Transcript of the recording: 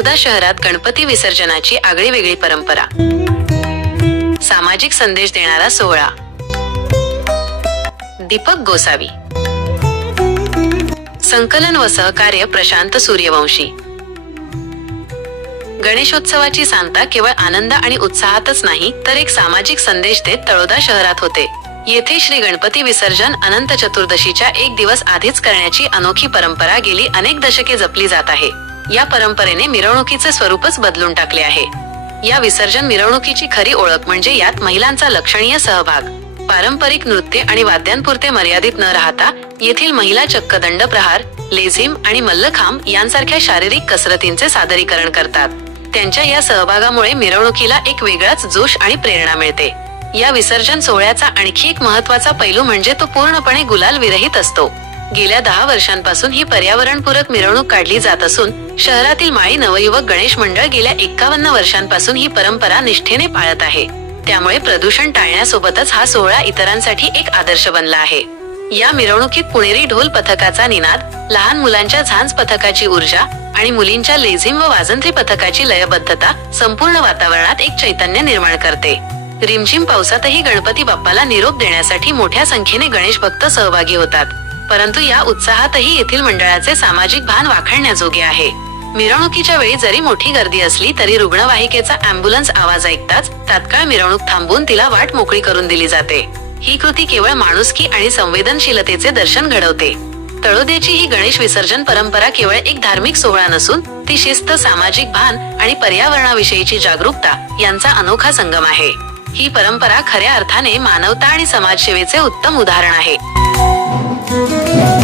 तळोदा शहरात गणपती विसर्जनाची आगळी वेगळी परंपरा. सामाजिक संदेश देणारा सोहळा. दीपक गोसावी. संकलन व सहकार्य प्रशांत सूर्यवंशी. गणेशोत्सवाची सांगता केवळ आनंद आणि उत्साहातच नाही तर एक सामाजिक संदेश देत तळोदा शहरात होते. येथे श्री गणपती विसर्जन अनंत चतुर्दशीच्या एक दिवस आधीच करण्याची अनोखी परंपरा गेली अनेक दशके जपली जात आहे. या परंपरेने मिरवणुकीचे स्वरूपच बदलून टाकले आहे. या विसर्जन मिरवणुकीची खरी ओळख म्हणजे यात महिलांचा लक्षणीय सहभाग. पारंपरिक नृत्य आणि वाद्यांपुरते मर्यादित न राहता येथील महिला चक्क दंडप्रहार लेझिम आणि मल्लखांब यांसारख्या शारीरिक कसरतींचे सादरीकरण करतात. त्यांच्या या सहभागामुळे मिरवणुकीला एक वेगळाच जोश आणि प्रेरणा मिळते. या विसर्जन सोहळ्याचा आणखी एक महत्त्वाचा पैलू म्हणजे तो पूर्णपणे गुलाल विरहित असतो. गेल्या दहा वर्षांपासून ही पर्यावरणपूरक मिरवणूक काढली जात असून शहरातील माळी नवयुवक गणेश मंडळ गेल्या एक्कावन्न वर्षांपासून ही परंपरा निष्ठेने पाळत आहे. त्यामुळे प्रदूषण टाळण्यासोबतच हा सोहळा इतरांसाठी एक आदर्श बनला आहे. या मिरवणुकीत पुणेरी ढोल पथकाचा निनाद लहान मुलांच्या झांज पथकाची ऊर्जा आणि मुलींच्या लेझिम व वाजंत्री पथकाची लयबद्धता संपूर्ण वातावरणात एक चैतन्य निर्माण करते. रिमझिम पावसातही गणपती बाप्पाला निरोप देण्यासाठी मोठ्या संख्येने गणेश भक्त सहभागी होतात. परंतु या उत्साहातही येथील मंडळाचे सामाजिक भान वाखणण्याजोगे आहे. मिरवणुकीच्या वेळी जरी मोठी गर्दी असली तरी रुग्णवाहिकेचा अँब्युलन्स आवाज ऐकताच तात्काळ मिरवणूक थांबवून तिला वाट मोकळी करून दिली जाते. ही कृती केवळ माणुसकी आणि संवेदनशीलतेचे दर्शन घडवते. तळोद्याची ही गणेश विसर्जन परंपरा केवळ एक धार्मिक सोहळा नसून ती शिस्त सामाजिक भान आणि पर्यावरणाविषयीची जागरूकता यांचा अनोखा संगम आहे. ही परंपरा खऱ्या अर्थाने मानवता आणि समाजसेवेचे उत्तम उदाहरण आहे. Música